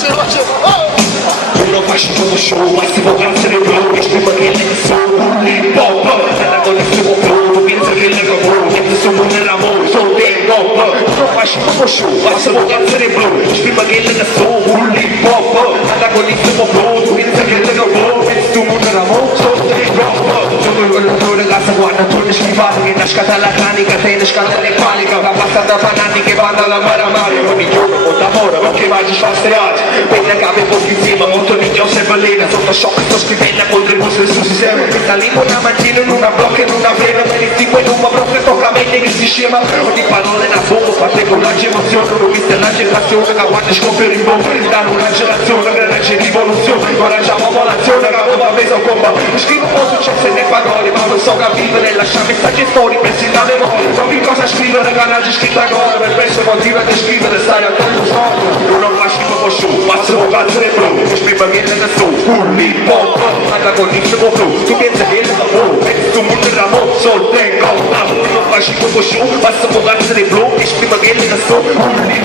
Tu não faz todo show, mas se voltar cerebral, exprima aquele que sou hip-hop. Antagonista o flow, pensa que ele acabou, que sou muito amor, sou hip-hop. Tu não faz todo show, mas se voltar cerebral, exprima aquele que sou hip-hop. Antagonista o flow, pensa que ele acabou, que sou muito amor, sou hip-hop. Tu não gasta guarda, tu não esquivar, que nas catalacânica, tem nas catalepânica, a passada fanática e banda la maramari, non mi gioco con l'amore, perché vai di spastriati, pelle cave pochissima, molto migliore se balena, sotto shock sto scrivendo contro il vostro sistema, questa lingua una mattina in una blocca in una vena, per il tipo in una blocca tocca a mente che si scema, ogni parola è una bomba, fatte con la emozione, non viste la generazione, che guarda scoprire in bomba, danno una generazione, che legge rivoluzione, ora c'è una volazione, che avevo preso a comba, scrivo un po' successo nelle parole, ma non so capire, lascia messaggi storici, pensi da memoria, so che cosa scrivere, canaggi scritta ancora, per questo motivo di scrivere, stare attento storia, non fa schifo con show, ma se vuoi cazzare bro, esprima niente da su, fulli, pop, antagonista con flow, tu pensi che è l'amore, pensi tu mondo d'amore, sol tengo, non fa schifo con show, ma se vuoi cazzare bro, esprima niente da su, fulli,